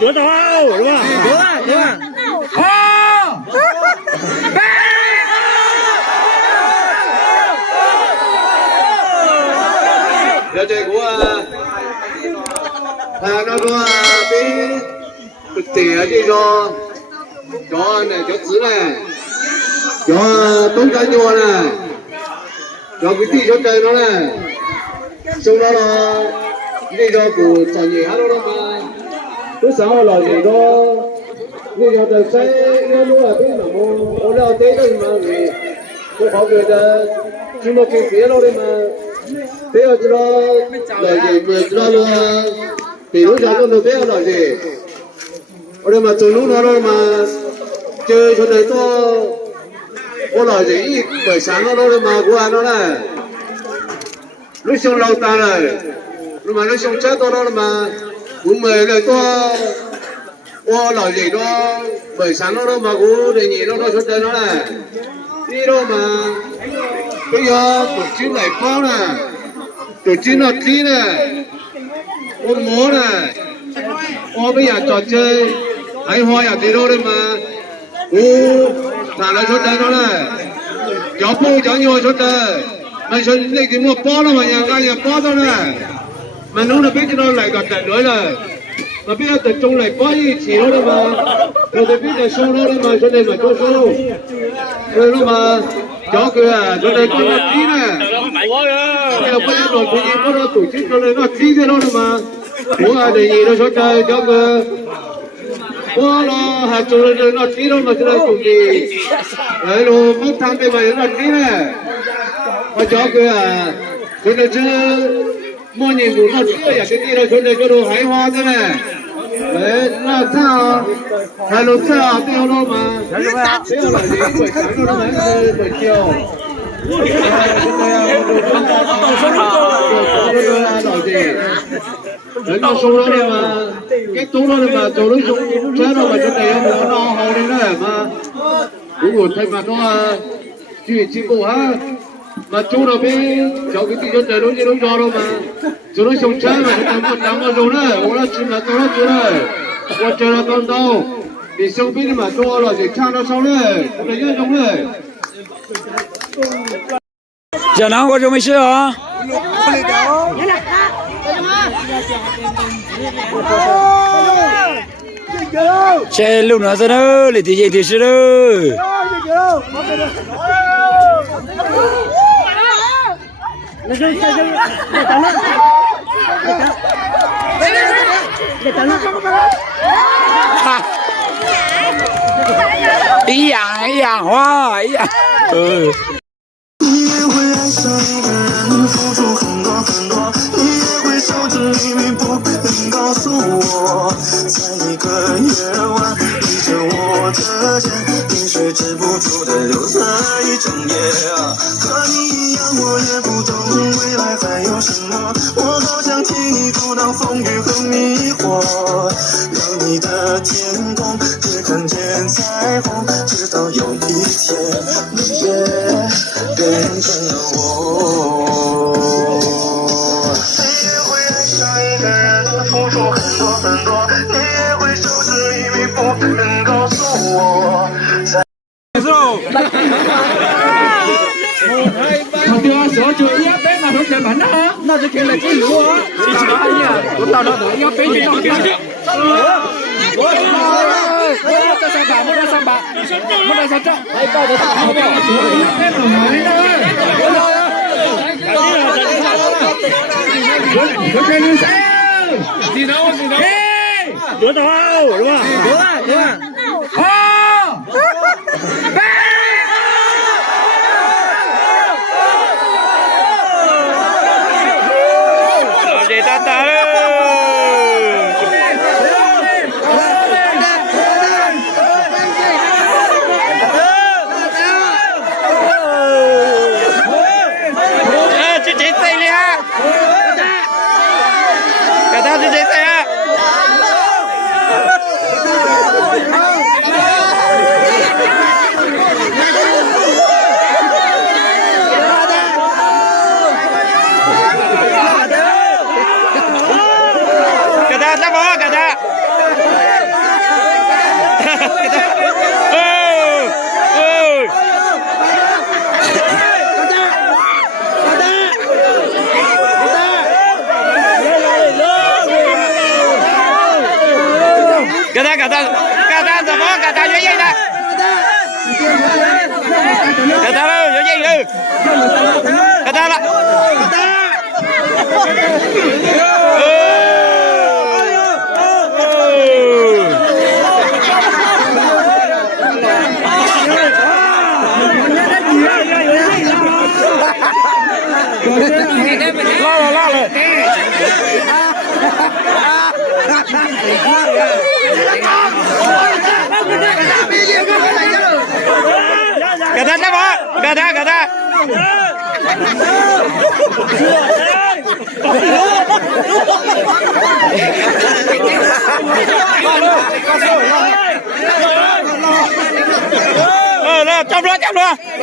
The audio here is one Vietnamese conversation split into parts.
đứa tao đúng không? Đứa giờ đây của nó có cái thực tế đi cho này cho xứ này cho tốn cá nhua này cho cái gì cho trời nó này xong đó là đi cho của sản gì hết đó mà cứ sáng là gì đó đi cho trời say nó luôn là cái mà mua leo té đó mà người tôi hỏi người ta chúng nó kinh phí đâu đấy mà thế ở chỗ đó là gì mà chỗ đó là thì lúc đó nó thế là gì ở đây mà từ lúc đó mà chơi cho này to có là gì buổi sáng nó đâu mà qua nó này lúc xong lâu ta này nhưng mà lúc xong chết to đó mà cũng mời lại to có là gì đó buổi sáng nó đâu mà cũng đề nghị nó cho chơi nó này đi đâu mà bây giờ tổ chức này bao nè tổ chức nó thi nè ôn múa nè bây giờ trò chơi hay hoa ở tí đâu đây mà thả lại chốt đây nó này gió phu gió nhiều chốt đây mà cho những cái mua bó nó mà nhà bó đó này mà nó là biết cho nó lại gặp trận nữa rồi mà biết là tập trung lại bó gì chỉ nó đây mà rồi thì biết là show nó đây mà cho đây mà cho show rồi nó mà chó kia cho đây cho nó tí nè bây giờ bây giờ rồi thì có nó tổ chức cho đây nó tí cái đó mà của đề nghị nó cho chơi cho cơ qua nó hạt chỗ nó tí đâu mà cho nó cùng gì đấy rồi mất tham bên mày nó tí nè mà cho cơ cho nó chứ mua nhiều vụ nó tí là cái tí đâu cho nó cho đồ hái hoa thế này đấy nó sao hay lúc sao tiêu đâu mà tiêu là gì buổi sáng nó mới buổi chiều đấy nó xuống đó đi mà cái túi đó đi mà tụi nó xuống chết đâu mà trên này nó hầu đi nữa mà cũng một thay mặt nó chỉ bộ ha mà chú nào biết cháu cái gì cho trời nó như nó do đâu mà chú nó sống chết mà chúng ta một đám mà rồi đấy ủa là chỉ là tôi nó chú đấy qua trời là con đâu thì sống biết mà tôi là gì cha nó sao đấy nó nhớ giống đấy giờ nào có cho mấy xưa hả? Xe lúc nào ra nữa, lấy tiền thì xưa nữa. Ý à, hoa, ý à. Ừ. 你也会爱上一个人，付出很多很多，你也会守着秘密不肯告诉我，在一个夜晚，逼着我的肩，淋水止不住的流了一整夜。和你一样，我也不懂未来还有什么，我好想替你阻挡风雨和迷惑，让你的天空只看见彩虹，直到有一天你也变成了我。你也会爱上一个人，付出很多很多，你也会守着秘密不肯告诉我。Không đưa sữa chưa yếp bé mà không chơi bánh đó nó sẽ kêu là cái gì quá của tao nó đợi yếp bé gì nó kêu cho sao bà mua sao bà mua ra sao cho hãy coi để tao không bỏ sữa yếp bé mà mày đó chơi như sao gì đâu Đứa tao đúng không? đứa Để ta ta chị chết tay đi ha. Cả ta chị chết tay ha. cả ta giờ có cả ta dưới dây nè cả ta đâu dưới dây đâu cả ta là lo rồi cả ta sắp bỏ cả ta trong luôn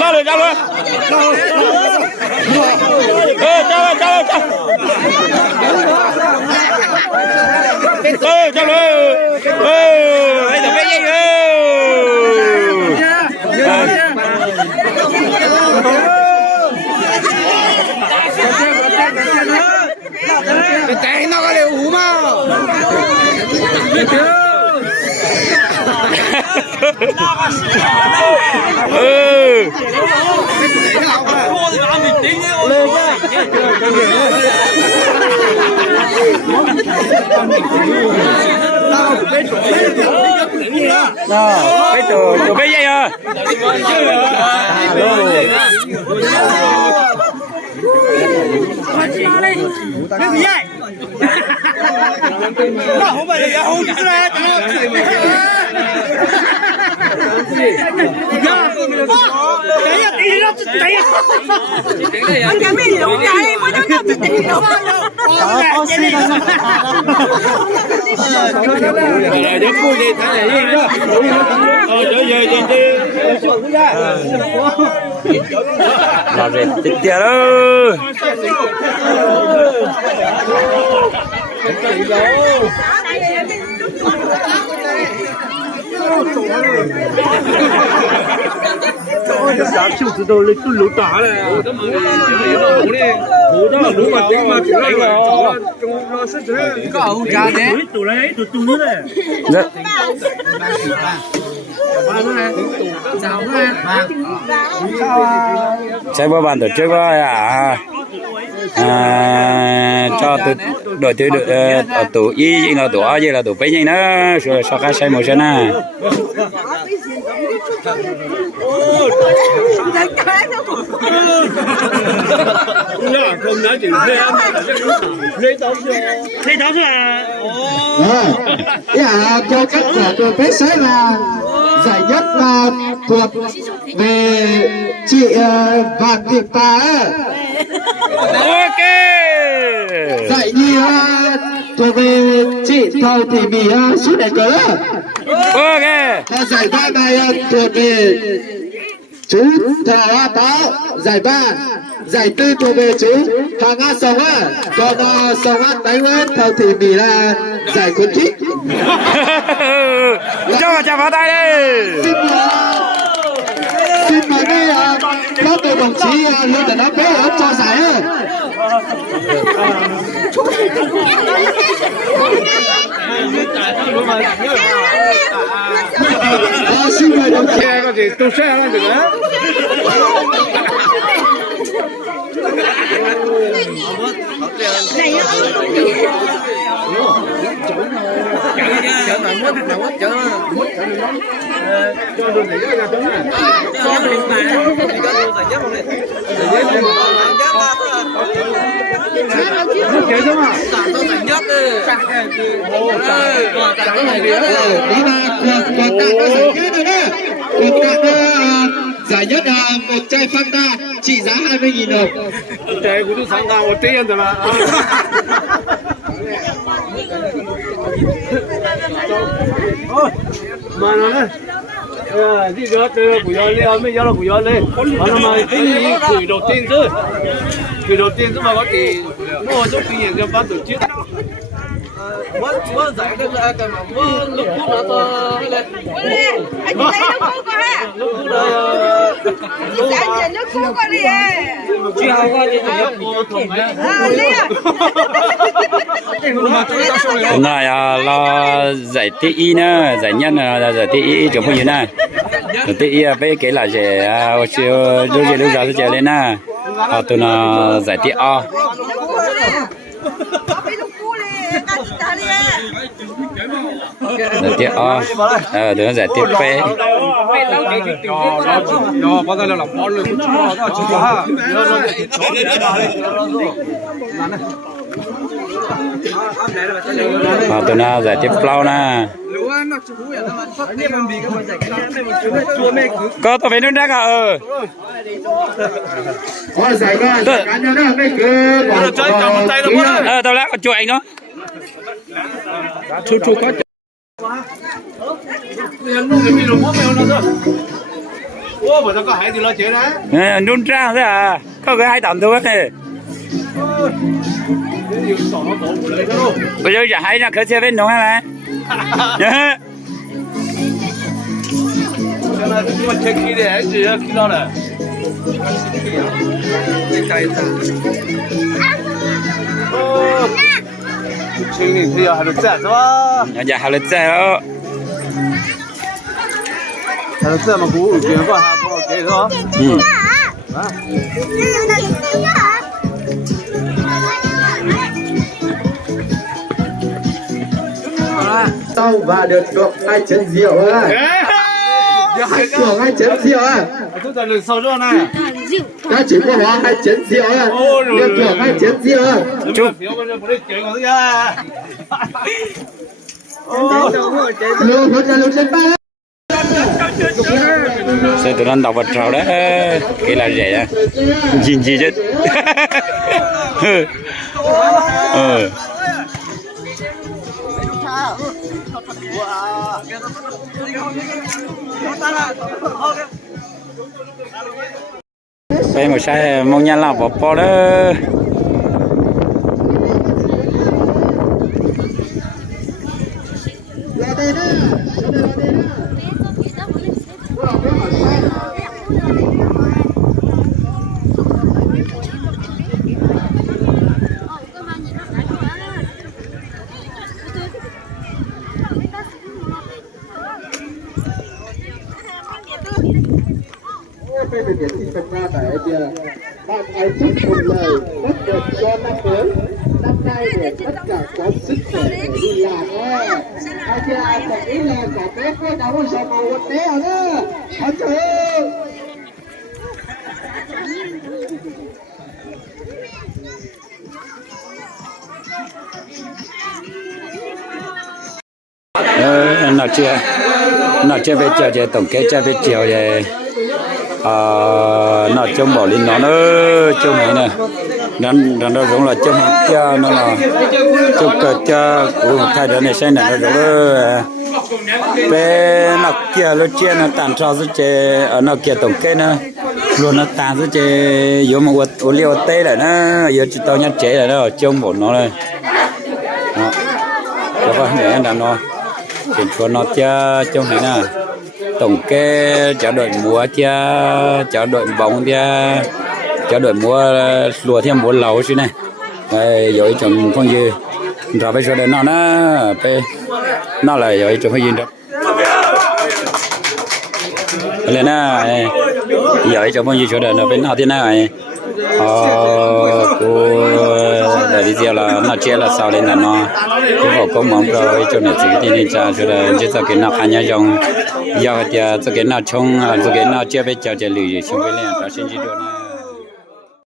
lo được trong luôn trong bây giờ cái gì cái nó có điều ủ mà cái chỗ cái gì à làm gì tích tiền đâu sáng chiều từ đầu lên tôi lú tả này, hú đó lú mà tính mà chỉ là nó sẽ có ông cha đấy, tụi này tụi tôi này, sẽ bao bàn tổ chức cho đội tuyển ở tổ y là tổ A là tổ B như nó rồi sau cái sai một chân à không nói chuyện lấy tao à cho các đội bé sẽ là giải nhất là thuộc về chị Vàng Thị Pà. Ok. Giải nhì thuộc về chị Thầu Thị Mỹ suốt đại cớ. Ok. Và giải ba này thuộc về chú Thảo Hoa Táo. Giải ba. Giải tư thuộc về chú Hàng A Sông á. Còn Sông Á Tái Nguyên Thầu Thị Mỹ là giải khuyến khích. Cho chào pháo tay đi. Xin mời đây các đội đồng chí luôn để nó bé ở cho giải á. Xin mời đồng chí có thể tôi sẽ làm được đấy. Giải nhất một chai Fanta trị giá 20.000 đồng. Chai của tôi sáng ra một tiền rồi mà. Mà nó này, đi đó từ buổi giờ lên, bây giờ là buổi giờ lên. Mà nó mà cái gì gửi đầu tiên chứ, mà có thể mua chút kinh nghiệm cho ban tổ chức. Mới giải cái cái mà mới lúc cũ nó to lên. Anh thấy lúc cũ có hả? Lúc cũ đó. Anh lúc cũ có đi à? Chị học qua thì nhập cô thùng đấy. À, lấy à? Hôm nay là giải tị y nữa giải nhân là giải tị y chồng không gì nè tị y bây cái là sẽ chiều lúc giờ sẽ lên nè tụi nó giải tị o giải tị o tụi nó giải tị p tụi nó giải tị plau nè có tụi mình đang ở có giải con cá nhân đó mấy cái tao lát chuột anh đó chú có nôn ra thế à có cái hai tầm thôi đấy bây giờ giờ hai là khởi xe bên đúng không này青年可以还能站是吧？giờ hai lần xe đó还能站嘛？古边放还不好给是吧？sau và được 2 chén rượu á. 2 chén rượu á. Tôi在这烧肉呢。 Các chỉ có hóa 2 chén rượu á. Được 2 chén rượu á. Chú. xe tụi nó đọc vật trào đấy cái là rẻ á nhìn gì chứ đây một xe mong nhanh là bỏ po đó Đây là điểm thi thật ra tại bây giờ bạn hãy chúc một lời tốt đẹp cho năm mới. Năm nay để tất cả có sức khỏe để đi làm nhé. Ai chưa ai phải đi làm cả Tết với đau rồi sao mà một té nữa. Anh chờ. Nó chưa về chiều thì tổng kết chưa về chiều thì nó trông bỏ lên nó trông này nè nó giống là trông kia nó là trông cờ cha của thay đổi này xem này nó giống bé nó kia nó chia nó tàn cho rất chế ở nó kia tổng kết nữa luôn nó tàn rất chế giống một ô liu tê này nó giờ chỉ tao nhát chế này nó trông bỏ nó đây cho con để anh làm nó chuyển cho nó chia trông này nè tổng cái chợ đội múa chia chợ đội bóng chia chợ đội múa lùa thêm múa lẩu chứ này đây rồi chồng phong gì rồi bây giờ để nó nó là rồi chồng phong gì đó lên á rồi chồng phong gì chỗ đây nó bên nào thế này cô để đi theo là nó chia là sao lên là nó có có mong rồi cho nên chỉ đi cha cho là chỉ cho cái nào khai nhau dòng giờ thì cho cái nào chung cho cái nào chia với cho lì chung với lên đó xin chỉ được